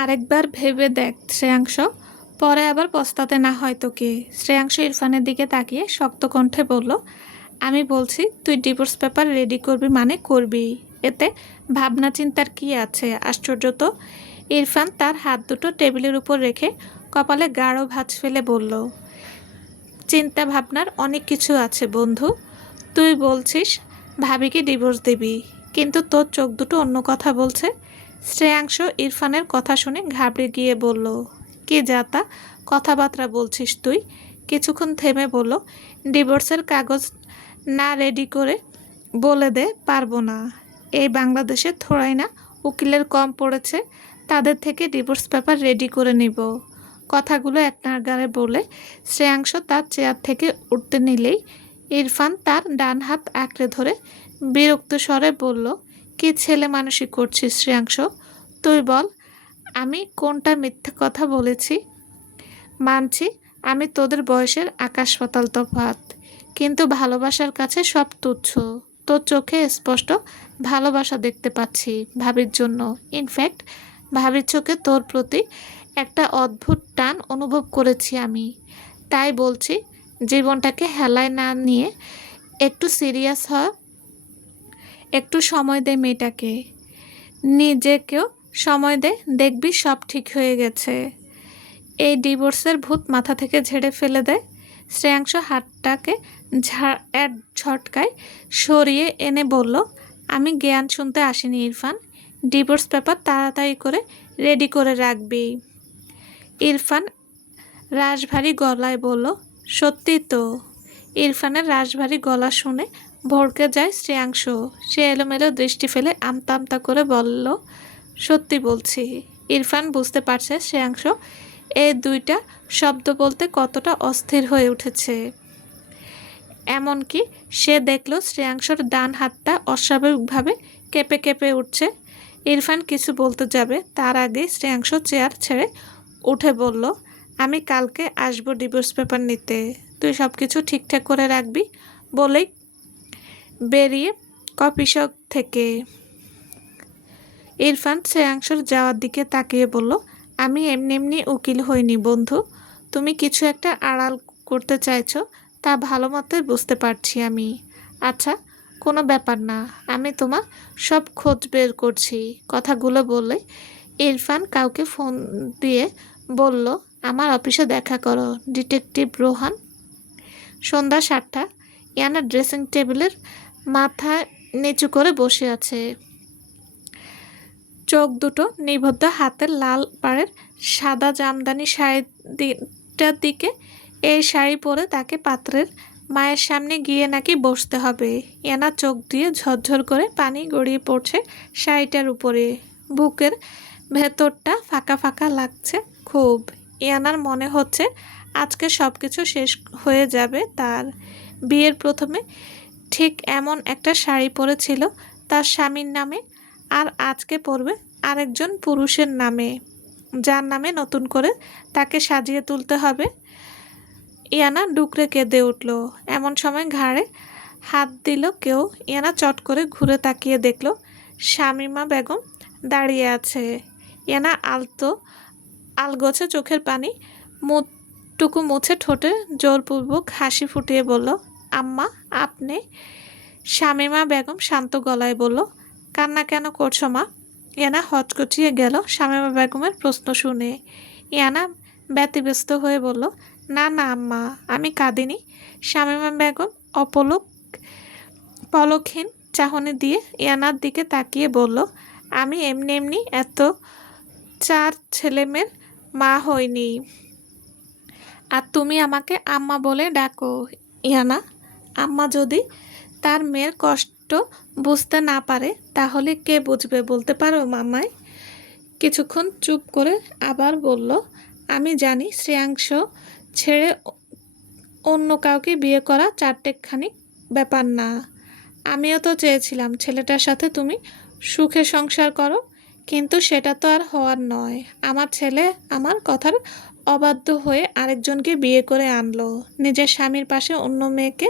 আরেকবার ভেবে দেখ শ্রেয়াংশ, পরে আবার পস্তাতে না হয় তোকে। শ্রেয়াংশ ইরফানের দিকে তাকিয়ে শক্ত কণ্ঠে বলল, আমি বলছি তুই ডিভোর্স পেপার রেডি করবি মানে করবি। এতে ভাবনা চিন্তার কি আছে? আশ্চর্য তো। ইরফান তার হাত দুটো টেবিলের উপর রেখে কপালে গাঢ় ভাঁজ ফেলে বলল, চিন্তা ভাবনার অনেক কিছু আছে বন্ধু। তুই বলছিস ভাবিকে ডিভোর্স দিবি, কিন্তু তোর চোখ দুটো অন্য কথা বলছে। শ্রেয়াংশ ইরফানের কথা শুনে ঘাবড়ে গিয়ে বলল, কি যাতা কথাবার্তা বলছিস তুই? কিছুক্ষণ থেমে বলল, ডিভোর্সের কাগজ না রেডি করে বলে দে পারবো না। এই বাংলাদেশে থোড়াই না উকিলের কম পড়েছে, তাদের থেকে ডিভোর্স পেপার রেডি করে নিব। কথাগুলো এক নাগাড়ে বলে শ্রেয়াংশ তার চেয়ার থেকে উঠতে নিলেই ইরফান তার ডান হাত আঁকড়ে ধরে বিরক্ত স্বরে বলল, কি ছেলে মানুষই করছিস শ্রেয়াংশ? তুই বল আমি কোনটা মিথ্যে কথা বলেছি। মানছি আমি তোদের বয়সের আকাশ পাতাল তফাৎ, কিন্তু ভালোবাসার কাছে সব তুচ্ছ। তোর চোখে স্পষ্ট ভালোবাসা দেখতে পাচ্ছি ভাবির জন্য। ইনফ্যাক্ট ভাবির চোখে তোর প্রতি একটা অদ্ভুত টান অনুভব করেছি আমি। তাই বলছি জীবনটাকে হেলায় না নিয়ে একটু সিরিয়াস হ, একটু সময় দে মেয়েটাকে, নিজেকেও সময় দে, দেখবি সব ঠিক হয়ে গেছে। এই ডিভোর্সের ভূত মাথা থেকে ঝেড়ে ফেলে দেয়। শ্রেয়াংশ হাতটাকে এক ঝটকায় সরিয়ে এনে বলল, আমি জ্ঞান শুনতে আসিনি ইরফান। ডিভোর্স পেপার তাড়াতাড়ি করে রেডি করে রাখবি। ইরফান রাশভারী গলায় বলল, সত্যি তো। ইরফানের রাশভারী গলা শুনে ভড়কে যায় শ্রেয়াংশ। সে এলোমেলো দৃষ্টি ফেলে আমতা আমতা করে বলল, সত্যি বলছি। ইরফান বুঝতে পারছে শ্রেয়াংশ এই দুইটা শব্দ বলতে কতটা অস্থির হয়ে উঠেছে। এমনকি সে দেখল শ্রেয়াংশর ডান হাতটা অস্বাভাবিকভাবে কেঁপে কেঁপে উঠছে। ইরফান কিছু বলতে যাবে তার আগে শ্রেয়াংশ চেয়ার ছেড়ে উঠে বলল, আমি কালকে আসবো ডিভোর্স পেপার নিতে, তুই সব কিছু ঠিকঠাক করে রাখবি। বলেই বেরিয়ে কফি শপ থেকে ইরফান শ্রেয়াংশর যাওয়ার দিকে তাকিয়ে বলল, আমি এমনি এমনি উকিল হইনি বন্ধু। তুমি কিছু একটা আড়াল করতে চাইছো, তা ভালো মতোই বুঝতে পারছি আমি। আচ্ছা কোনো ব্যাপার না, আমি তোমার সব খোঁজ বের করছি। কথাগুলো বলে ইরফান কাউকে ফোন দিয়ে বলল, আমার অফিসে দেখা করো ডিটেকটিভ রোহান। সন্ধ্যা 7টা। ইয়ানা ড্রেসিং টেবিলের মাথা নিচু করে বসে আছে। চোখ দুটো নিবদ্ধ, হাতের লাল পাড়ের সাদা জামদানি শাড়িটার দিকে। এই শাড়ি পরে তাকে পাত্রের মায়ের সামনে গিয়ে নাকি বসতে হবে। ইয়ানা চোখ দিয়ে ঝরঝর করে পানি গড়িয়ে পড়ছে শাড়িটার উপরে। বুকের ভেতরটা ফাঁকা ফাঁকা লাগছে খুব। ইয়ানার মনে হচ্ছে আজকে সব কিছু শেষ হয়ে যাবে তার। বিয়ের প্রথমে ঠিক এমন একটা শাড়ি পরেছিল তার স্বামীর নামে, আর আজকে পড়বে আরেকজন পুরুষের নামে, যার নামে নতুন করে তাকে সাজিয়ে তুলতে হবে। ইয়ানা ডুকরে কেঁদে উঠল। এমন সময় ঘাড়ে হাত দিল কেউ। ইয়ানা চট করে ঘুরে তাকিয়ে দেখল শামীমা বেগম দাঁড়িয়ে আছে। ইয়ানা আলগোছে চোখের পানি মুখটুকু মুছে ঠোঁটে জোরপূর্বক হাসি ফুটিয়ে বলল, আম্মা আপনি? শামীমা বেগম শান্ত গলায় বলল, কান্না কেন করছো মা? ইয়ানা হচকচিয়ে গেল শামীমা বেগমের প্রশ্ন শুনে। ইয়ানা ব্যতিব্যস্ত হয়ে বলল, না না আম্মা, আমি কাঁদিনি। শামীমা বেগম পলকহীন চাহনি দিয়ে ইয়ানার দিকে তাকিয়ে বলল, আমি এমনি এমনি এত 4 ছেলেমেয়ের মা হইনি। আর তুমি আমাকে আম্মা বলে ডাকো। ইয়ানা, আম্মা যদি তার মেয়ের কষ্ট বুঝতে না পারে তাহলে কে বুঝবে বলতে পারো মামায়? কিছুক্ষণ চুপ করে আবার বলল, আমি জানি শ্রেয়াংশ ছেড়ে অন্য কাউকে বিয়ে করা চারটেখানি ব্যাপার না। আমিও তো চেয়েছিলাম ছেলেটার সাথে তুমি সুখে সংসার করো, কিন্তু সেটা তো আর হওয়ার নয়। আমার ছেলে আমার কথার অবাধ্য হয়ে আরেকজনকে বিয়ে করে আনলো। নিজের স্বামীর পাশে অন্য মেয়েকে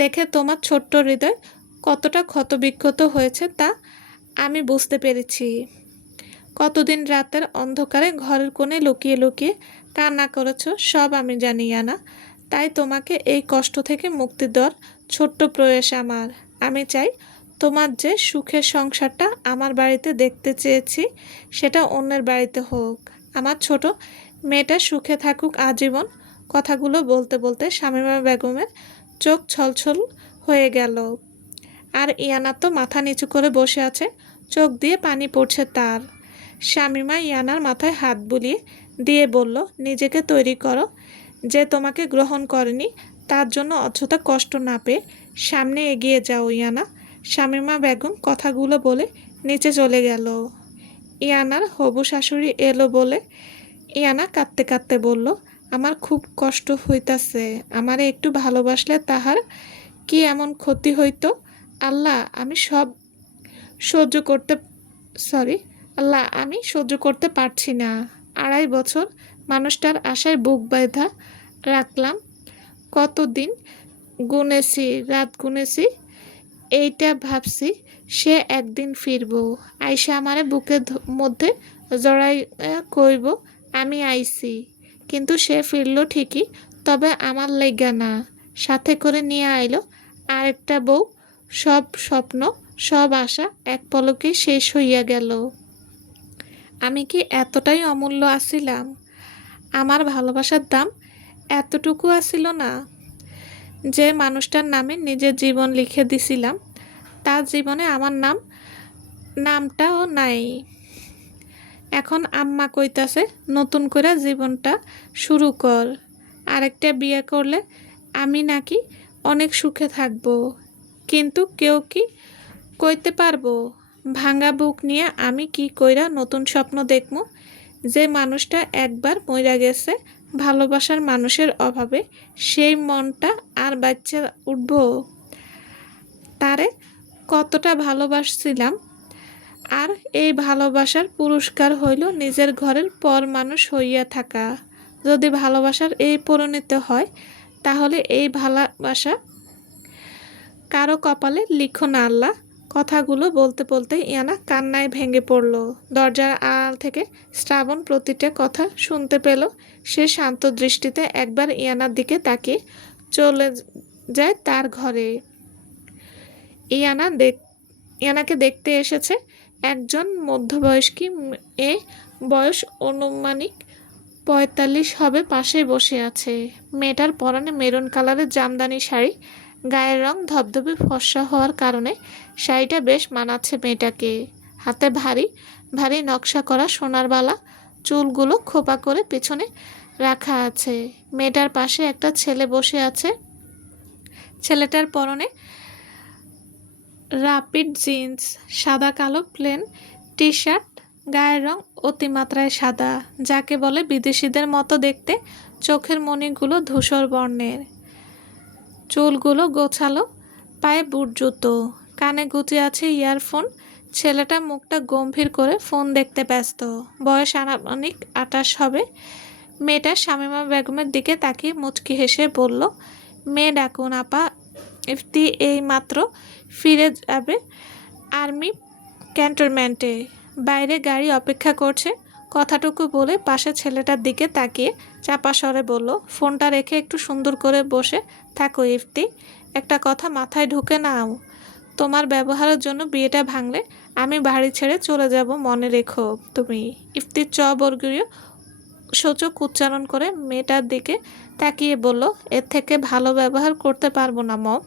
দেখে তোমার ছোট্ট হৃদয় কতটা ক্ষতবিক্ষত হয়েছে তা আমি বুঝতে পেরেছি। কতদিন রাতের অন্ধকারে ঘরের কোণে লুকিয়ে লুকিয়ে কান্না করেছো সব আমি জানি ইয়ানা। তাই তোমাকে এই কষ্ট থেকে মুক্তি দেওয়ার ছোট্ট প্রয়াস আমার। আমি চাই তোমার যে সুখের সংসারটা আমার বাড়িতে দেখতে চেয়েছি সেটা অন্যের বাড়িতে হোক। আমার ছোট মেয়েটা সুখে থাকুক আজীবন। কথাগুলো বলতে বলতে শামীমা বেগমের চোখ ছলছল হয়ে গেল। আর ইয়ানা তো মাথা নিচু করে বসে আছে, চোখ দিয়ে পানি পড়ছে তার। শামীমা ইয়ানার মাথায় হাত বুলিয়ে দিয়ে বলল, নিজেকে তৈরি করো। যে তোমাকে গ্রহণ করেনি তার জন্য অযথা কষ্ট না পেয়ে সামনে এগিয়ে যাও ইয়ানা। শামীমা বেগম কথাগুলো বলে নিচে চলে গেল। ইয়ানার হবু শাশুড়ি এলো বলে ইয়ানা কাঁদতে কাঁদতে বলল, আমার খুব কষ্ট হইতাছে। আমারে একটু ভালোবাসলে তাহার কি এমন ক্ষতি হইতো? আল্লাহ আমি সব সহ্য করতে আল্লাহ আমি সহ্য করতে পারছি না। 2.5 বছর মানুষটার আশায় বুক বাঁধা রাখলাম। কতদিন গুনেছি, রাত গুনেছি, এইটা ভাবছি সে একদিন ফিরবো। আইসা আমারে বুকের মধ্যে জড়াই কইব আমি আইছি। কিন্তু সে ফিরল ঠিকই, তবে আমার লেগা না, সাথে করে নিয়ে আইলো আরেকটা বউ। সব স্বপ্ন, সব আশা এক পলকে শেষ হইয়া গেল। আমি কি এতটাই অমূল্য আছিলাম? আমার ভালোবাসার দাম এতটুকু আসিল না? যে মানুষটার নামে নিজের জীবন লিখে দিছিলাম তার জীবনে আমার নামটাও নাই। এখন আম্মা কইতাছে নতুন করে জীবনটা শুরু কর। আরেকটা বিয়ে করলে আমি নাকি অনেক সুখে থাকবো। কিন্তু কেউ কি কইতে পারবো ভাঙা বুক নিয়ে আমি কি কইরা নতুন স্বপ্ন দেখমু? যে মানুষটা একবার মইরা গেছে ভালোবাসার মানুষের অভাবে, সেই মনটা আর বাচ্চা উঠবো? তারে কতটা ভালোবাসছিলাম, আর এই ভালোবাসার পুরস্কার হইল নিজের ঘরের পর মানুষ হইয়া থাকা। যদি ভালোবাসার এই পরিণত হয় তাহলে এই ভালোবাসা কারো কপালে লিখো না আল্লাহ। কথাগুলো বলতে বলতে ইয়ানা কান্নায় ভেঙে পড়ল। দরজার আড়াল থেকে শ্রাবণ প্রতিটা কথা শুনতে পেল। সে শান্ত দৃষ্টিতে একবার ইয়ানার দিকে তাকিয়ে চলে যায় তার ঘরে। ইয়ানাকে দেখতে এসেছে একজন মধ্যবয়স্কী মেয়ে। বয়স অনুমানিক 45 হবে। পাশে বসে আছে। মেয়েটার পরনে মেরুন কালারের জামদানি শাড়ি। গায়ের রং ধবধবে ফর্সা হওয়ার কারণে শাড়িটা বেশ মানাচ্ছে মেয়েটাকে। হাতে ভারী ভারী নকশা করা সোনার বালা, চুলগুলো খোপা করে পেছনে রাখা আছে। মেয়েটার পাশে একটা ছেলে বসে আছে। ছেলেটার পরনে রাপিড জিন্স, সাদা কালো প্লেন টি শার্ট, গায়ের রং অতিমাত্রায় সাদা, যাকে বলে বিদেশিদের মতো দেখতে। চোখের মণিগুলো ধূসর বর্ণের, চুলগুলো গোছালো, পায়ে বুট জুতো, কানে গুজে আছে ইয়ারফোন। ছেলেটা মুখটা গম্ভীর করে ফোন দেখতে ব্যস্ত। বয়স আনুমানিক 28 হবে। মেয়েটা শামীমা বেগমের দিকে তাকিয়ে মুচকি হেসে বলল, মেয়ে ডাকুন আপা, ইফতি এই মাত্র ফিরে যাবে আর্মি ক্যান্টনমেন্টে। বাইরে গাড়ি অপেক্ষা করছে। কথাটুকু বলে পাশে ছেলেটার দিকে তাকিয়ে চাপা স্বরে বলল, ফোনটা রেখে একটু সুন্দর করে বসে থাকো ইফতি। একটা কথা মাথায় ঢুকে নাও, তোমার ব্যবহারের জন্য বিয়েটা ভাঙলে আমি বাড়ি ছেড়ে চলে যাব, মনে রেখো তুমি। ইফতি বর্গীয় সূচক উচ্চারণ করে মেয়েটার দিকে তাকিয়ে বলল, এর থেকে ভালো ব্যবহার করতে পারবো না মম।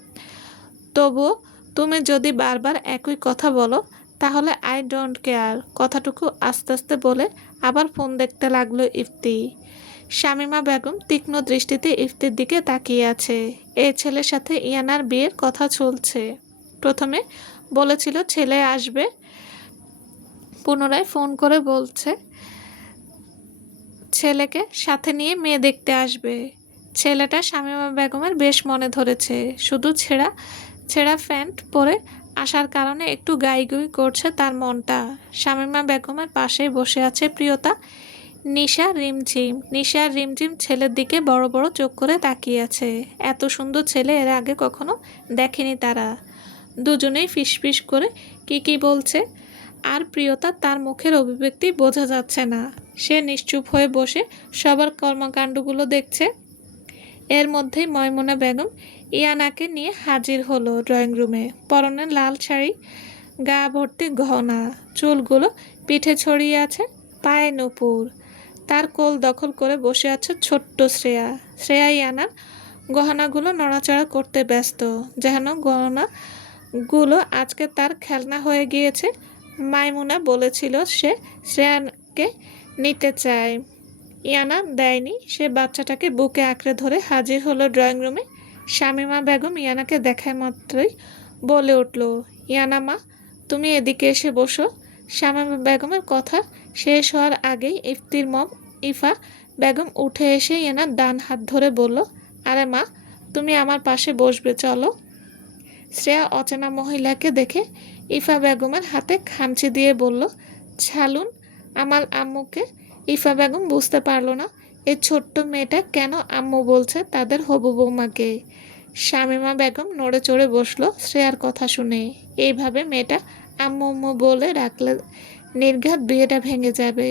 তবুও তুমি যদি বারবার একই কথা বলো তাহলে আই ডোন্ট কেয়ার। কথাটুকু আস্তে আস্তে বলে আবার ফোন দেখতে লাগলো ইফতি। শামীমা বেগম তীক্ষ্ণ দৃষ্টিতে ইফতির দিকে তাকিয়ে আছে। এই ছেলের সাথে ইয়ানার বিয়ের কথা চলছে। প্রথমে বলেছিল ছেলে আসবে, পুনরায় ফোন করে বলছে ছেলেকে সাথে নিয়ে মেয়ে দেখতে আসবে। ছেলেটা শামীমা বেগমের বেশ মনে ধরেছে। শুধু ছেঁড়া ছেঁড়া প্যান্ট পরে আসার কারণে একটু গাইগুই করছে তার মনটা। শামীমা বেগমের পাশেই বসে আছে প্রিয়তা নিশা রিমঝিম। নিশা রিমঝিম ছেলের দিকে বড় বড় চোখ করে তাকিয়ে আছে। এত সুন্দর ছেলে এর আগে কখনো দেখেনি তারা। দুজনেই ফিসফিস করে কি বলছে আর প্রিয়তা তার মুখের অভিব্যক্তি বোঝা যাচ্ছে না। সে নিশ্চুপ হয়ে বসে সবার কর্মকাণ্ডগুলো দেখছে। এর মধ্যেই ময়মুনা বেগম ইয়ানাকে নিয়ে হাজির হলো ড্রয়িং রুমে। পরনে লাল শাড়ি, গা ভর্তি গহনা, চুলগুলো পিঠে ছড়িয়ে আছে, পায়ে নূপুর। তার কোল দখল করে বসে আছে ছোট্ট শ্রেয়া। শ্রেয়া ইয়ানার গহনাগুলো নড়াচড়া করতে ব্যস্ত, যেন গহনাগুলো আজকে তার খেলনা হয়ে গিয়েছে। মাইমুনা বলেছিল সে শ্রেয়াকে নিতে চায়, ইয়ানা দেয়নি। সে বাচ্চাটাকে বুকে আঁকড়ে ধরে হাজির হলো ড্রয়িং রুমে। শামীমা বেগম ইয়ানাকে দেখায় মাত্রই বলে উঠল, ইয়ানা মা, তুমি এদিকে এসে বসো। শামীমা বেগমের কথা শেষ হওয়ার আগেই ইফতির মম ইফা বেগম উঠে এসে ইয়ানার ডান হাত ধরে বলল, আরে মা, তুমি আমার পাশে বসবে, চলো। শ্রেয়া অচেনা মহিলাকে দেখে ইফা বেগমের হাতে খামচি দিয়ে বলল, ছালুন আমার আম্মুকে। ইফা বেগম বুঝতে পারল না এই ছোট্ট মেয়েটা কেন আম্মু বলছে তাদের হবু বৌমাকে। শামীমা বেগম নড়ে চড়ে বসলো শ্রেয়ার কথা শুনে। এইভাবে মেয়েটা আম্মু আম্মু বলে রাখলে নির্ঘাত বিয়েটা ভেঙে যাবে।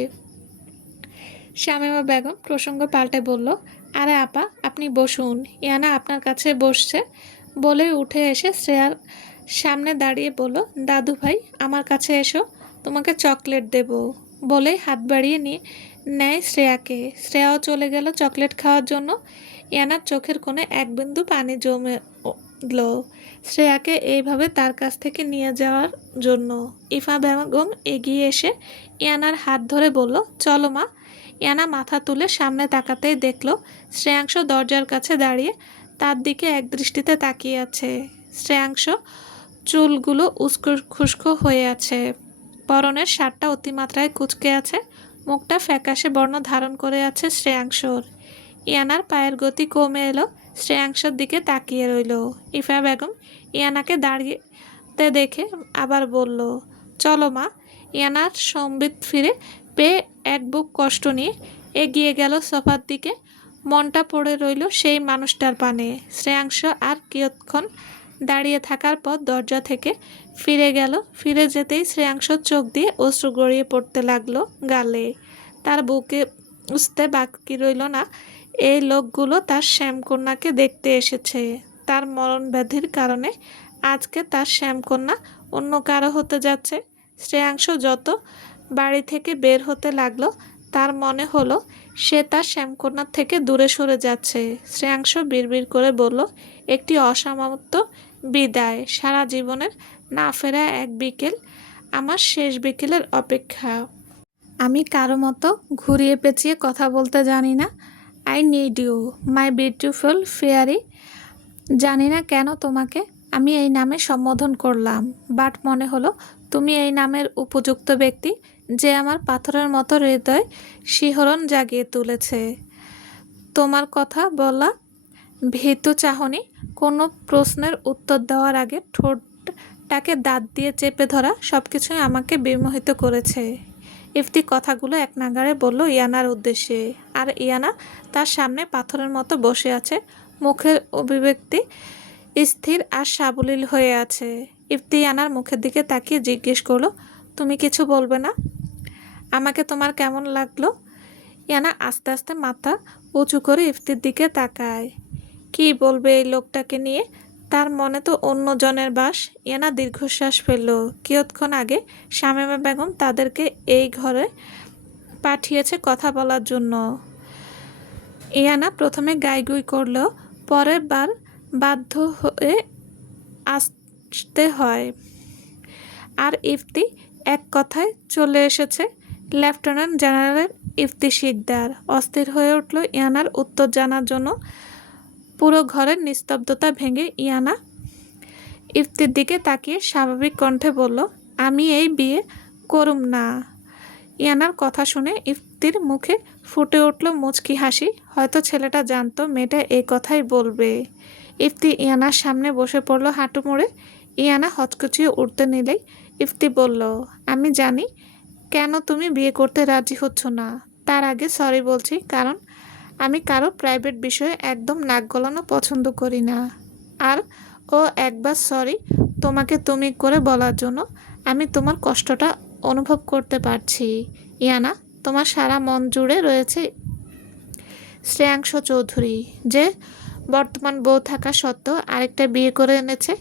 শামীমা বেগম প্রসঙ্গ পাল্টে বলল, আরে আপা, আপনি বসুন, ইয়ানা আপনার কাছে বসছে। বলে উঠে এসে শ্রেয়ার সামনে দাঁড়িয়ে বলল, দাদু ভাই, আমার কাছে এসো, তোমাকে চকলেট দেব। বলেই হাত বাড়িয়ে নিয়ে নেয় শ্রেয়াকে। শ্রেয়াও চলে গেল চকলেট খাওয়ার জন্য। ইয়ানার চোখের কোণে এক বিন্দু পানি জমলো শ্রেয়াকে এইভাবে তার কাছ থেকে নিয়ে যাওয়ার জন্য। ইফা বেগম এগিয়ে এসে ইয়ানার হাত ধরে বলল, চলো মা। ইয়ানা মাথা তুলে সামনে তাকাতেই দেখল শ্রেয়াংশ দরজার কাছে দাঁড়িয়ে তার দিকে একদৃষ্টিতে তাকিয়ে আছে। শ্রেয়াংশ চুলগুলো উস্কো খুস্কো হয়ে আছে, পরনের শার্টটা অতিমাত্রায় কুঁচকে আছে, মুখটা ফ্যাকাশে বর্ণ ধারণ করে আছে শ্রেয়াংশর। ইয়ানার পায়ের গতি কমে এলো, শ্রেয়াংশর দিকে তাকিয়ে রইল। ইফা বেগম ইয়ানাকে দাঁড়িয়েতে দেখে আবার বলল, চলো মা। ইয়ানার সম্বিত ফিরে পেয়ে এক বুক কষ্ট নিয়ে এগিয়ে গেল সোফার দিকে। মনটা পড়ে রইল সেই মানুষটার পানে। শ্রেয়াংশ আর কিয়ৎক্ষণ দাঁড়িয়ে থাকার পর দরজা থেকে ফিরে গেল। ফিরে যেতেই শ্রেয়াংশর চোখ দিয়ে অশ্রু গড়িয়ে পড়তে লাগলো গালে। তার বুকে বুঝতে বাকি রইল না এই লোকগুলো তার শ্যামকন্যাকে দেখতে এসেছে। তার মরণ ব্যাধির কারণে আজকে তার শ্যামকন্যা অন্য কারো হতে যাচ্ছে। শ্রেয়াংশ যত বাড়ি থেকে বের হতে লাগলো তার মনে হলো সে তার শ্যামকন্যার থেকে দূরে সরে যাচ্ছে। শ্রেয়াংশ বিড়বিড় করে বলল, একটি অসমাপ্ত বিদায়, সারা জীবনের না ফেরা এক বিকেল, আমার শেষ বিকেলের অপেক্ষা। আমি কারো মতো ঘুরিয়ে পেঁচিয়ে কথা বলতে জানি না। I need you, my beautiful fairy. জানি না কেন তোমাকে আমি এই নামে সম্বোধন করলাম, বাট মনে হলো তুমি এই নামের উপযুক্ত ব্যক্তি যে আমার পাথরের মতো হৃদয় শিহরণ জাগিয়ে তুলেছে। তোমার কথা বলা, ভীতু চাহনি, কোনো প্রশ্নের উত্তর দেওয়ার আগে ঠোঁটটাকে দাঁত দিয়ে চেপে ধরা, সব কিছুই আমাকে বিমোহিত করেছে। ইফতি কথাগুলো এক নাগাড়ে বলল ইয়ানার উদ্দেশ্যে। আর ইয়ানা তার সামনে পাথরের মতো বসে আছে, মুখের অভিব্যক্তি স্থির আর সাবলীল হয়ে আছে। ইফতি ইয়ানার মুখের দিকে তাকিয়ে জিজ্ঞেস করলো, তুমি কিছু বলবে না? আমাকে তোমার কেমন লাগলো? ইয়ানা আস্তে আস্তে মাথা উঁচু করে ইফতির দিকে তাকায়। কি বলবে এই লোকটাকে নিয়ে? তার মনে তো অন্য জনের বাস। ইয়ানা দীর্ঘশ্বাস ফেলল। কিয়ৎক্ষণ আগে শামীমা বেগম তাদেরকে এই ঘরে পাঠিয়েছে কথা বলার জন্য। ইয়ানা প্রথমে গাইগুই করলেও পরের বার বাধ্য হয়ে আসতে হয়। আর ইফতি এক কথায় চলে এসেছে। Lieutenant general Ifti Sikdar. অস্থির হয়ে উঠল ইয়ানার উত্তর জানার জন্য। পুরো ঘরের নিস্তব্ধতা ভেঙে ইয়ানা ইফতির দিকে তাকিয়ে স্বাভাবিক কণ্ঠে বলল, আমি এই বিয়ে করুম না। ইয়ানার কথা শুনে ইফতির মুখে ফুটে উঠল মুচকি হাসি। হয়তো ছেলেটা জানতো মেয়েটা এই কথাই বলবে। ইফতি ইয়ানার সামনে বসে পড়ল হাঁটু মুড়ে। ইয়ানা হচকচিয়ে উঠতে নিলেই ইফতি বলল, আমি জানি কেন তুমি বিয়ে করতে রাজি হচ্ছ না। তার আগে সরি বলছি, কারণ আমি কারো প্রাইভেট বিষয়ে একদম নাক গলানো পছন্দ করি না। আর ও একবার সরি তোমাকে তুমি করে বলার জন্য আমি তোমার কষ্টটা অনুভব করতে পারছি। ইয়ানা, তোমার সারা মন জুড়ে রয়েছে শ্রেয়াংশ চৌধুরী, যে বর্তমান বউ থাকা সত্ত্বেও আরেকটা বিয়ে করে এনেছে।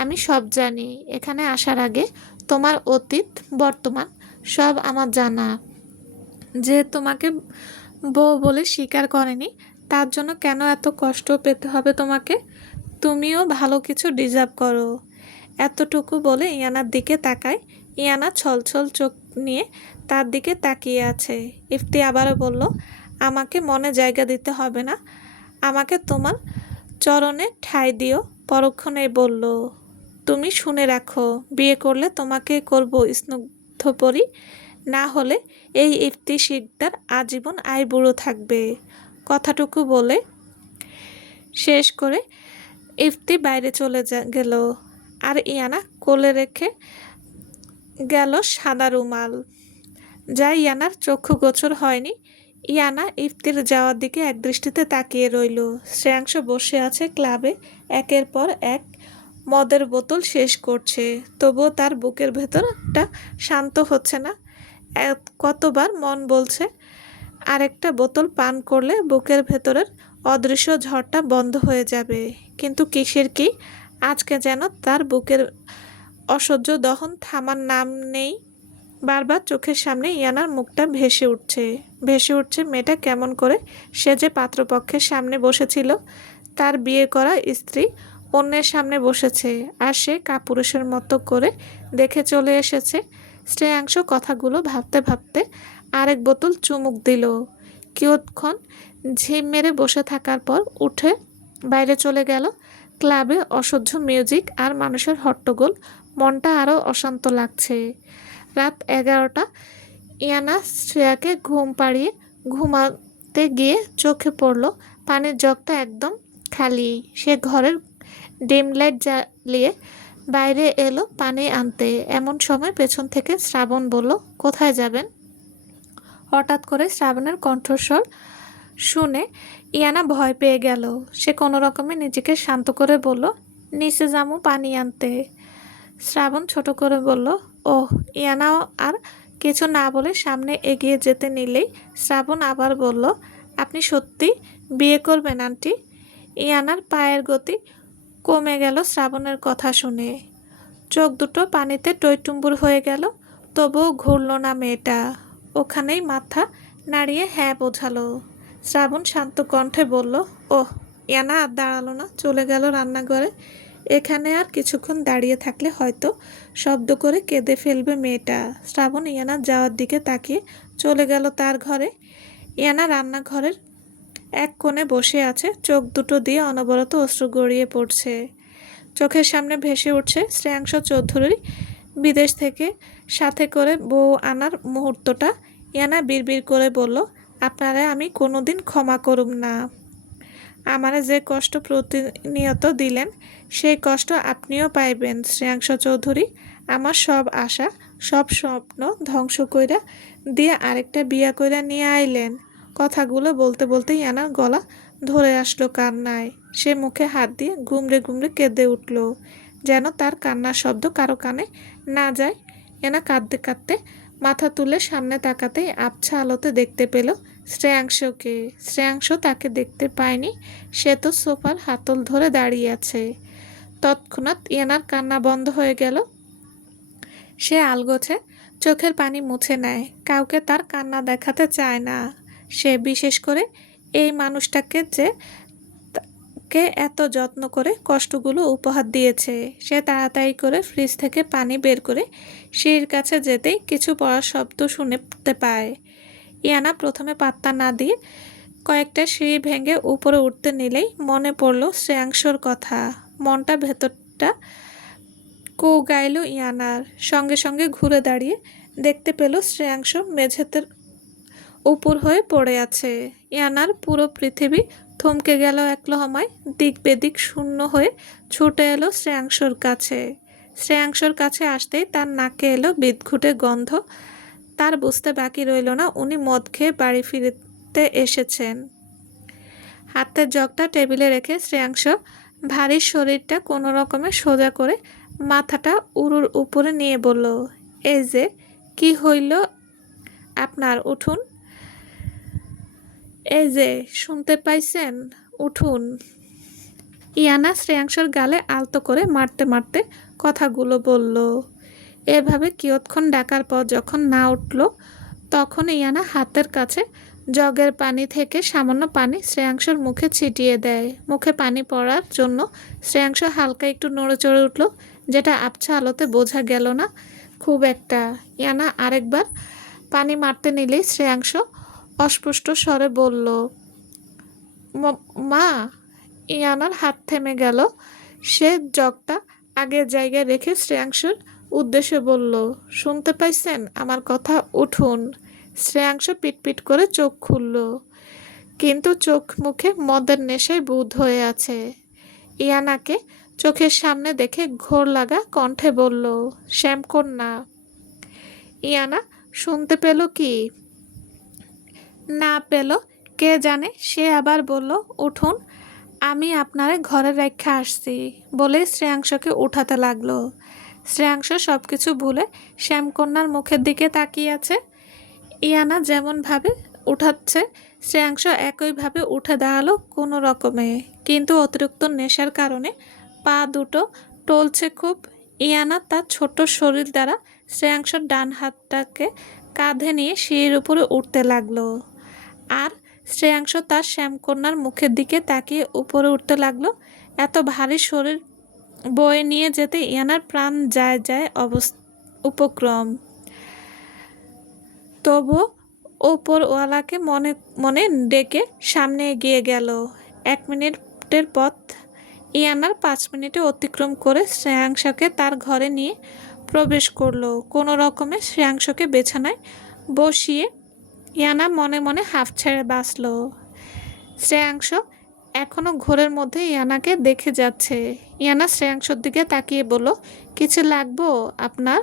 আমি সব জানি। এখানে আসার আগে তোমার অতীত বর্তমান সব আমার জানা। যে তোমাকে বউ বলে স্বীকার করেনি, তার জন্য কেন এত কষ্ট পেতে হবে তোমাকে? তুমিও ভালো কিছু ডিজার্ভ করো। এতটুকু বলে ইয়ানার দিকে তাকায়। ইয়ানা ছলছল চোখ নিয়ে তার দিকে তাকিয়ে আছে। ইফতি আবারও বলল, আমাকে মনে জায়গা দিতে হবে না, আমাকে তোমার চরণে ঠাঁই দিও। পরক্ষণেই বলল, তুমি শুনে রাখো, বিয়ে করলে তোমাকে করব স্নিগ্ধপরী, না হলে এই ইফতি শিকদার আজীবন আইবুড়ো থাকবে। কথাটুকু বলে শেষ করে ইফতি বাইরে চলে গেল। আর ইয়ানা কোলে রেখে গেল সাদা রুমাল, যা ইয়ানার চক্ষু গোচর হয়নি। ইয়ানা ইফতির যাওয়ার দিকে একদৃষ্টিতে তাকিয়ে রইল। শ্রেয়াংশ বসে আছে ক্লাবে, একের পর এক মদের বোতল শেষ করছে, তবুও তার বুকের ভেতরটা শান্ত হচ্ছে না। কতবার মন বলছে আরেকটা বোতল পান করলে বুকের ভেতরের অদৃশ্য ঝড়টা বন্ধ হয়ে যাবে, কিন্তু কিসের কি আজকে যেন তার বুকের অসহ্য দহন থামার নাম নেই। বারবার চোখের সামনে ইয়ানার মুখটা ভেসে উঠছে মেয়েটা কেমন করে সে যে পাত্রপক্ষের সামনে বসেছিল, তার বিয়ে করা স্ত্রী অন্যের সামনে বসেছে, আর সে কাপুরুষের মতো করে দেখে চলে এসেছে। শ্রেয়াংশ কথাগুলো ভাবতে ভাবতে আরেক বোতল চুমুক দিল। কিয়ৎক্ষণ ঝিম মেরে বসে থাকার পর উঠে বাইরে চলে গেল। ক্লাবে অসহ্য মিউজিক আর মানুষের হট্টগোল, মনটা আরও অশান্ত লাগছে। রাত 11টা। ইয়ানা শ্রেয়াকে ঘুম পাড়িয়ে ঘুমাতে গিয়ে চোখে পড়ল পানির জগটা একদম খালি। সে ঘরের ডিম লাইট জ্বালিয়ে বাইরে এলো পানি আনতে। এমন সময় পেছন থেকে শ্রাবণ বলল, কোথায় যাবেন? হঠাৎ করে শ্রাবণের কণ্ঠস্বর শুনে ইয়ানা ভয় পেয়ে গেল। সে কোনো রকমে নিজেকে শান্ত করে বলল, নিচে যামু পানি আনতে। শ্রাবণ ছোট করে বলল, ওহ। ইয়ানা আর কিছু না বলে সামনে এগিয়ে যেতে নিলেই শ্রাবণ আবার বলল, আপনি সত্যি বিয়ে করবেন আন্টি? ইয়ানার পায়ের গতি কমে গেল শ্রাবণের কথা শুনে। চোখ দুটো পানিতে টইটুম্বুর হয়ে গেল, তবুও ঘুরল না মেয়েটা। ওখানেই মাথা নাড়িয়ে হ্যাঁ বোঝালো। শ্রাবণ শান্ত কণ্ঠে বলল, ওহ। ইয়ানা আর দাঁড়ালো না, চলে গেল রান্নাঘরে। এখানে আর কিছুক্ষণ দাঁড়িয়ে থাকলে হয়তো শব্দ করে কেঁদে ফেলবে মেয়েটা। শ্রাবণ ইয়ানা যাওয়ার দিকে তাকিয়ে চলে গেল তার ঘরে। ইয়ানা রান্নাঘরের এক কোণে বসে আছে, চোখ দুটো দিয়ে অনবরত অশ্রু গড়িয়ে পড়ছে। চোখের সামনে ভেসে উঠছে শ্রেয়াংশ চৌধুরী বিদেশ থেকে সাথে করে বউ আনার মুহূর্তটা। ইয়ানা বিড়বিড় করে বলল, আপনারা আমি কোনোদিন ক্ষমা করুম না। আমারে যে কষ্ট প্রতিনিয়ত দিলেন, সেই কষ্ট আপনিও পাইবেন শ্রেয়াংশ চৌধুরী। আমার সব আশা সব স্বপ্ন ধ্বংস কইরা দিয়ে আরেকটা বিয়া কইরা নিয়ে আইলেন। কথাগুলো বলতে বলতে ইয়ানার গলা ধরে আসলো কান্নায়। সে মুখে হাত দিয়ে গুমড়ে গুমড়ে কেঁদে উঠল, যেন তার কান্নার শব্দ কারো কানে না যায়। ইয়ানা কাঁদতে কাঁদতে মাথা তুলে সামনে তাকাতেই আবছা আলোতে দেখতে পেল শ্রেয়াংশকে। শ্রেয়াংশ তাকে দেখতে পায়নি, সে তো সোফার হাতল ধরে দাঁড়িয়ে আছে। তৎক্ষণাৎ ইয়ানার কান্না বন্ধ হয়ে গেল। সে আলগোছে চোখের পানি মুছে নেয়। কাউকে তার কান্না দেখাতে চায় না সে, বিশেষ করে এই মানুষটাকে যে তাকে এত যত্ন করে কষ্টগুলো উপহার দিয়েছে। সে তাড়াতাড়ি করে ফ্রিজ থেকে পানি বের করে সিঁড়ির কাছে যেতেই কিছু পড়ার শব্দ শুনতে পায়। ইয়ানা প্রথমে পাত্তা না দিয়ে কয়েকটা সিঁড়ি ভেঙে উপরে উঠতে নিলেই মনে পড়ল শ্রেয়াংশর কথা। মনটা ভেতরটা কৌ গাইল ইয়ানার। সঙ্গে সঙ্গে ঘুরে দাঁড়িয়ে দেখতে পেল শ্রেয়াংশ মেঝেতে উপর হয়ে পড়ে আছে। ইয়ানার পুরো পৃথিবী থমকে গেল এক লহমায়। দিক বেদিক শূন্য হয়ে ছুটে এলো শ্রেয়াংশর কাছে। শ্রেয়াংশর কাছে আসতেই তার নাকে এলো বিদঘুটে গন্ধ। তার বুঝতে বাকি রইল না উনি মদ খেয়ে বাড়ি ফিরতে এসেছেন। হাতের জগটা টেবিলে রেখে শ্রেয়াংশ ভারী শরীরটা কোনো রকমে সোজা করে মাথাটা উরুর উপরে নিয়ে বলল, এই যে কি হইল আপনার? উঠুন। এই যে শুনতে পাইছেন, উঠুন। ইয়ানা শ্রেয়াংশর গালে আলতো করে মারতে মারতে কথাগুলো বলল। এভাবে কিয়ৎক্ষণ ডাকার পর যখন না উঠল, তখন ইয়ানা হাতের কাছে জগের পানি থেকে সামান্য পানি শ্রেয়াংশর মুখে ছিটিয়ে দেয়। মুখে পানি পড়ার জন্য শ্রেয়াংশ হালকা একটু নড়েচড়ে উঠল, যেটা আবছা আলোতে বোঝা গেল না খুব একটা। ইয়ানা আরেকবার পানি মারতে নিলেই শ্রেয়াংশ অস্পষ্ট স্বরে বলল, মা। ইয়ানার হাত থেমে গেল। সে জগটা আগের জায়গায় রেখে শ্রেয়াংশর উদ্দেশ্যে বলল, শুনতে পাইছেন আমার কথা? উঠুন। শ্রেয়াংশ পিটপিট করে চোখ খুলল, কিন্তু চোখ মুখে মদের নেশায় বুঁদ হয়ে আছে। ইয়ানাকে চোখের সামনে দেখে ঘোর লাগা কণ্ঠে বলল, শ্যামকন্যা। ইয়ানা শুনতে পেল কি না পেল কে জানে। সে আবার বলল, উঠুন, আমি আপনারে ঘরে রেখে আসছি বলে শ্রেয়াংশকে উঠাতে লাগলো। শ্রেয়াংশ সব কিছু ভুলে শ্যামকন্যার মুখের দিকে তাকিয়ে আছে। ইয়ানা যেমনভাবে উঠাচ্ছে শ্রেয়াংশ একইভাবে উঠে দাঁড়ালো কোনো রকমে, কিন্তু অতিরিক্ত নেশার কারণে পা দুটো টলছে খুব। ইয়ানা তার ছোট শরীর দ্বারা শ্রেয়াংশর ডান হাতটাকে কাঁধে নিয়ে সিঁড়ির উপরে উঠতে লাগলো, আর শ্রেয়াংশ তার শ্যামকন্যার মুখের দিকে তাকিয়ে উপরে উঠতে লাগলো। এত ভারী শরীর বয়ে নিয়ে যেতে ইয়ানার প্রাণ যায় যায় উপক্রম। তবু ওপরওয়ালাকে মনে মনে ডেকে সামনে এগিয়ে গেল। 1 মিনিটের পথ ইয়ানার 5 মিনিটে অতিক্রম করে শ্রেয়াংশকে তার ঘরে নিয়ে প্রবেশ করলো। কোনো রকমে শ্রেয়াংশকে বিছানায় বসিয়ে ইয়ানা মনে মনে হাঁফ ছেড়ে বাঁচল। শ্রেয়াংশ এখনো ঘোরের মধ্যে ইয়ানাকে দেখে যাচ্ছে। ইয়ানা শ্রেয়াংশর দিকে তাকিয়ে বলল, কিছু লাগবো আপনার?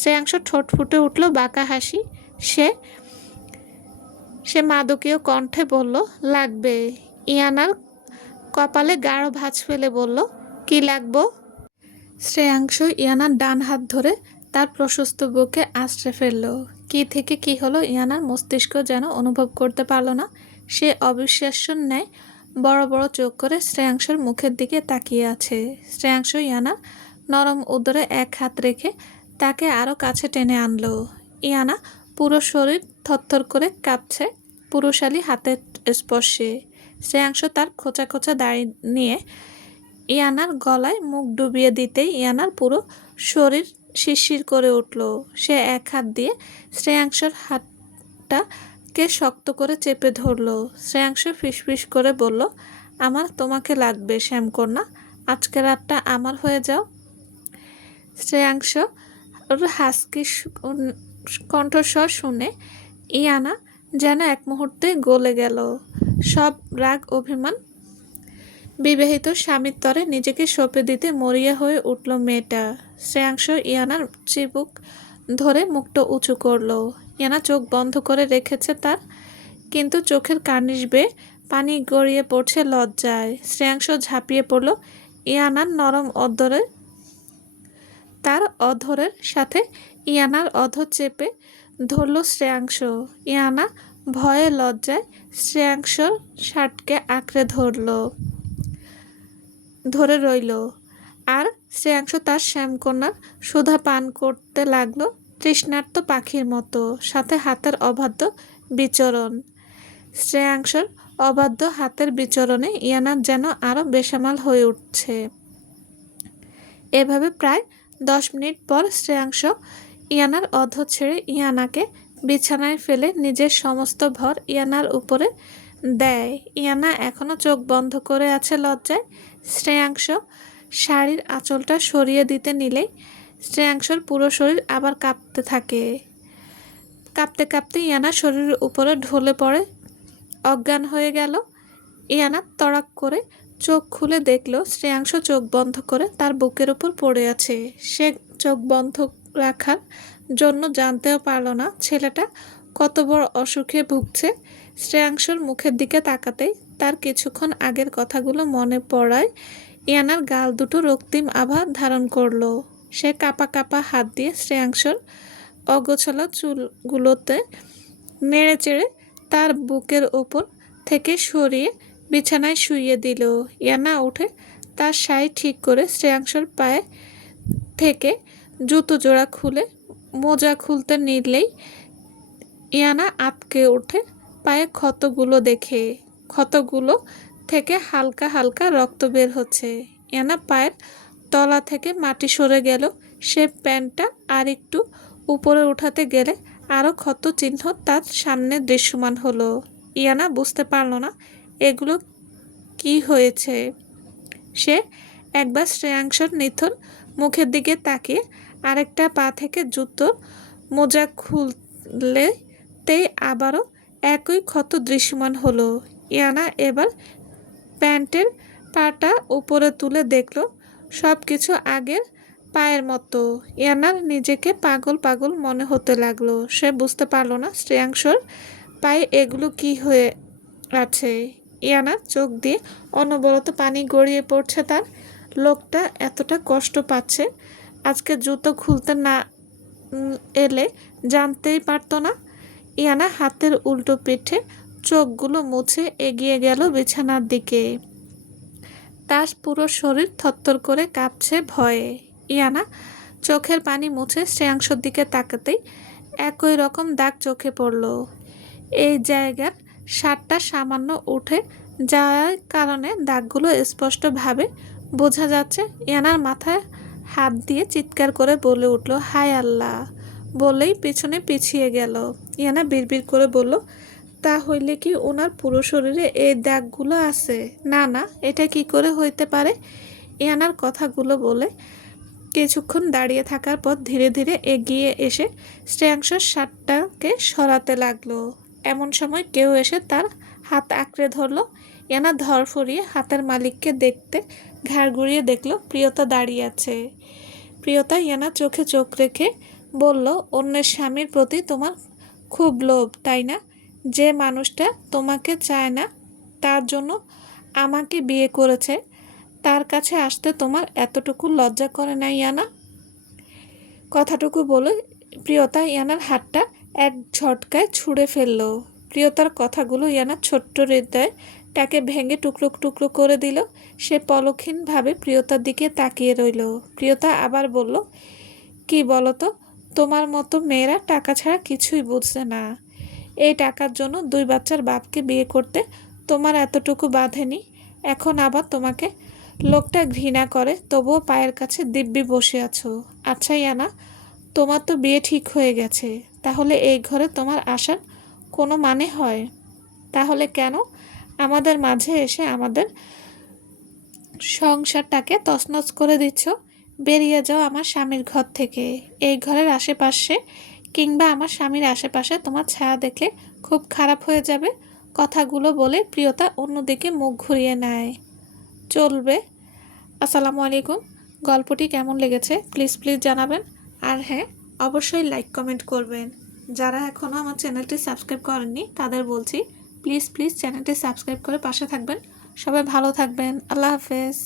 শ্রেয়াংশ ঠোঁট ফুটে উঠল বাঁকা হাসি। সে মাদকীয় কণ্ঠে বলল, লাগবে। ইয়ানার কপালে গাঢ় ভাঁজ ফেলে বলল, কি লাগবো? শ্রেয়াংশ ইয়ানার ডান হাত ধরে তার প্রশস্ত বুকে আশ্রে ফেলল। কি থেকে কি হলো ইয়ানার মস্তিষ্ক যেন অনুভব করতে পারল না। সে অবিশ্বাস্যর ন্যায় বড় বড় চোখ করে শ্রেয়াংশর মুখের দিকে তাকিয়ে আছে। শ্রেয়াংশ ইয়ানার নরম উদরে এক হাত রেখে তাকে আরও কাছে টেনে আনলো। ইয়ানা পুরো শরীর থরথর করে কাঁপছে পুরুষালী হাতের স্পর্শে। শ্রেয়াংশ তার খোঁচা খোঁচা দাড়ি নিয়ে ইয়ানার গলায় মুখ ডুবিয়ে দিতেই ইয়ানার পুরো শরীর শিরশির করে উঠল। সে এক হাত দিয়ে শ্রেয়াংশর হাতটাকে শক্ত করে চেপে ধরল। শ্রেয়াংশ ফিসফিস করে বলল, আমার তোমাকে লাগবে শ্যামকন্যা, আজকে রাতটা আমার হয়ে যাও। শ্রেয়াংশ হাসকি কণ্ঠস্বর শুনে ইয়ানা যেন এক মুহূর্তে গলে গেল। সব রাগ অভিমান বিবাহিত স্বামীর তরে নিজেকে সঁপে দিতে মরিয়া হয়ে উঠল মেয়েটা। শ্রেয়াংশ ইয়ানার চিবুক ধরে মুখটা উঁচু করল। ইয়ানা চোখ বন্ধ করে রেখেছে তার, কিন্তু চোখের কার্নিশ বেয়ে পানি গড়িয়ে পড়ছে লজ্জায়। শ্রেয়াংশ ঝাঁপিয়ে পড়ল ইয়ানার নরম অধরে। তার অধরের সাথে ইয়ানার অধর চেপে ধরল শ্রেয়াংশ। ইয়ানা ভয়ে লজ্জায় শ্রেয়াংশর শার্টকে আঁকড়ে ধরে রইল, আর শ্রেয়াংশ তার শ্যামকন্যার সুধা পান করতে লাগলো তৃষ্ণার্ত পাখির মতো, সাথে হাতের অবাধ্য বিচরণ। শ্রেয়াংশর অবাধ্য হাতের বিচরণে ইয়ানার যেন আরও বেসামাল হয়ে উঠছে। এভাবে প্রায় 10 মিনিট পর শ্রেয়াংশ ইয়ানার অধর ছেড়ে ইয়ানাকে বিছানায় ফেলে নিজের সমস্ত ভর ইয়ানার উপরে দেয়। ইয়ানা এখনো চোখ বন্ধ করে আছে লজ্জায়। শ্রেয়াংশ শাড়ির আঁচলটা সরিয়ে দিতে নিলেই শ্রেয়াংশর পুরো শরীর আবার কাঁপতে থাকে। কাঁপতে কাঁপতে ইয়ানা শরীরের উপরে ঢলে পড়ে অজ্ঞান হয়ে গেল। ইয়ানা তড়াক করে চোখ খুলে দেখল শ্রেয়াংশ চোখ বন্ধ করে তার বুকের উপর পড়ে আছে। সে চোখ বন্ধ রাখার জন্য জানতেও পারল না ছেলেটা কত বড় অসুখে ভুগছে। শ্রেয়াংশর মুখের দিকে তাকাতেই তার কিছুক্ষণ আগের কথাগুলো মনে পড়ায় ইয়ানার গাল দুটো রক্তিম আভা ধারণ করল। সে কাঁপা কাঁপা হাত দিয়ে শ্রেয়াংশর অগোছালো চুলগুলোতে নেড়ে চেড়ে তার বুকের ওপর থেকে সরিয়ে বিছানায় শুইয়ে দিল। ইয়ানা উঠে তার শাড়ি ঠিক করে শ্রেয়াংশর পায়ে থেকে জুতো জোড়া খুলে মোজা খুলতে নিলেই ইয়ানা আঁতকে ওঠে পায়ে ক্ষতগুলো দেখে। ক্ষতগুলো থেকে হালকা হালকা রক্ত বের হচ্ছে। ইয়ানা পায়ের তলা থেকে মাটি সরে গেল। সে প্যান্টটা আর একটু উপরে উঠাতে গেলে আরও ক্ষত চিহ্ন তার সামনে দৃশ্যমান হলো। ইয়ানা বুঝতে পারল না এগুলো কি হয়েছে। সে একবার শ্রেয়াংশর নিথর মুখের দিকে তাকিয়ে আরেকটা পা থেকে জুতোর মোজা খুললেতেই আবারও একই ক্ষত দৃশ্যমান হলো। ইয়ানা এবার প্যান্টের পাটা উপরে তুলে দেখল সব কিছু আগের পায়ের মতো। ইয়ানার নিজেকে পাগল পাগল মনে হতে লাগলো। সে বুঝতে পারল না শ্রেয়াংশর পায়ে এগুলো কি হয়ে আছে। ইয়ানার চোখ দিয়ে অনবরত পানি গড়িয়ে পড়ছে তার। লোকটা এতটা কষ্ট পাচ্ছে, আজকে জুতো খুলতে না এলে জানতেই পারতো না। ইয়ানা হাতের উল্টো পিঠে চোখগুলো মুছে এগিয়ে গেল বিছানার দিকে। তার পুরো শরীর থরথর করে কাঁপছে ভয়ে। ইয়ানা চোখের পানি মুছে শ্রেয়াংশর দিকে তাকাতেই একই রকম দাগ চোখে পড়ল। এই জায়গার শার্টটা সামান্য উঠে যাওয়ার কারণে দাগগুলো স্পষ্টভাবে বোঝা যাচ্ছে। ইয়ানার মাথায় হাত দিয়ে চিৎকার করে বলে উঠল, হায় আল্লাহ! বলেই পিছনে পিছিয়ে গেল। ইয়ানা বিড়বিড় করে বলল, তা হইলে কি ওনার পুরো শরীরে এই দাগগুলো আছে? না না, এটা কি করে হইতে পারে? ইয়ানার কথাগুলো বলে কিছুক্ষণ দাঁড়িয়ে থাকার পর ধীরে ধীরে এগিয়ে এসে শ্রেয়াংশর শার্টটাকে সরাতে লাগলো। এমন সময় কেউ এসে তার হাত আঁকড়ে ধরল। ইয়ানা ধরফরিয়ে হাতের মালিককে দেখতে ঘাড় ঘুরিয়ে দেখল প্রিয়তা দাঁড়িয়ে আছে। প্রিয়তা ইয়ানা চোখে চোখ রেখে বলল, অন্যের স্বামীর প্রতি তোমার খুব লোভ, তাই না? যে মানুষটা তোমাকে চায় না, তার জন্য আমাকে বিয়ে করেছে, তার কাছে আসতে তোমার এতটুকু লজ্জা করে না ইয়ানা? কথাটুকু বলে প্রিয়তা ইয়ানার হাতটা এক ঝটকায় ছুঁড়ে ফেলল। প্রিয়তার কথাগুলো ইয়ানার ছোট্ট হৃদয়টাকে ভেঙে টুকরো টুকরো করে দিল। সে পলক্ষীনভাবে প্রিয়তার দিকে তাকিয়ে রইল। প্রিয়তা আবার বলল, কি বলো তো, তোমার মতো মেয়েরা টাকা ছাড়া কিছুই বুঝছে না। এই টাকার জন্য 2 বাচ্চার বাপকে বিয়ে করতে তোমার এতটুকু বাধেনি। এখন আবার তোমাকে লোকটা ঘৃণা করে, তবুও পায়ের কাছে দিব্যি বসে আছো। আচ্ছা ইয়ানা, তোমার তো বিয়ে ঠিক হয়ে গেছে, তাহলে এই ঘরে তোমার আসার কোনো মানে হয়? তাহলে কেন আমাদের মাঝে এসে আমাদের সংসারটাকে তছনছ করে দিচ্ছ? বেরিয়ে যাও আমার স্বামীর ঘর থেকে। এই ঘরের আশেপাশে কিংবা আমার স্বামীর আশেপাশে তোমার ছায়া দেখলে খুব খারাপ হয়ে যাবে। কথাগুলো বলে প্রিয়তা অন্যদিকে মুখ ঘুরিয়ে নেয়। চলবে। আসসালামু আলাইকুম। গল্পটি কেমন লেগেছে প্লিজ জানাবেন। আর হ্যাঁ, অবশ্যই লাইক কমেন্ট করবেন। যারা এখনও আমার চ্যানেলটি সাবস্ক্রাইব করেননি তাদের বলছি প্লিজ চ্যানেলটি সাবস্ক্রাইব করে পাশে থাকবেন। সবাই ভালো থাকবেন। আল্লাহ হাফেজ।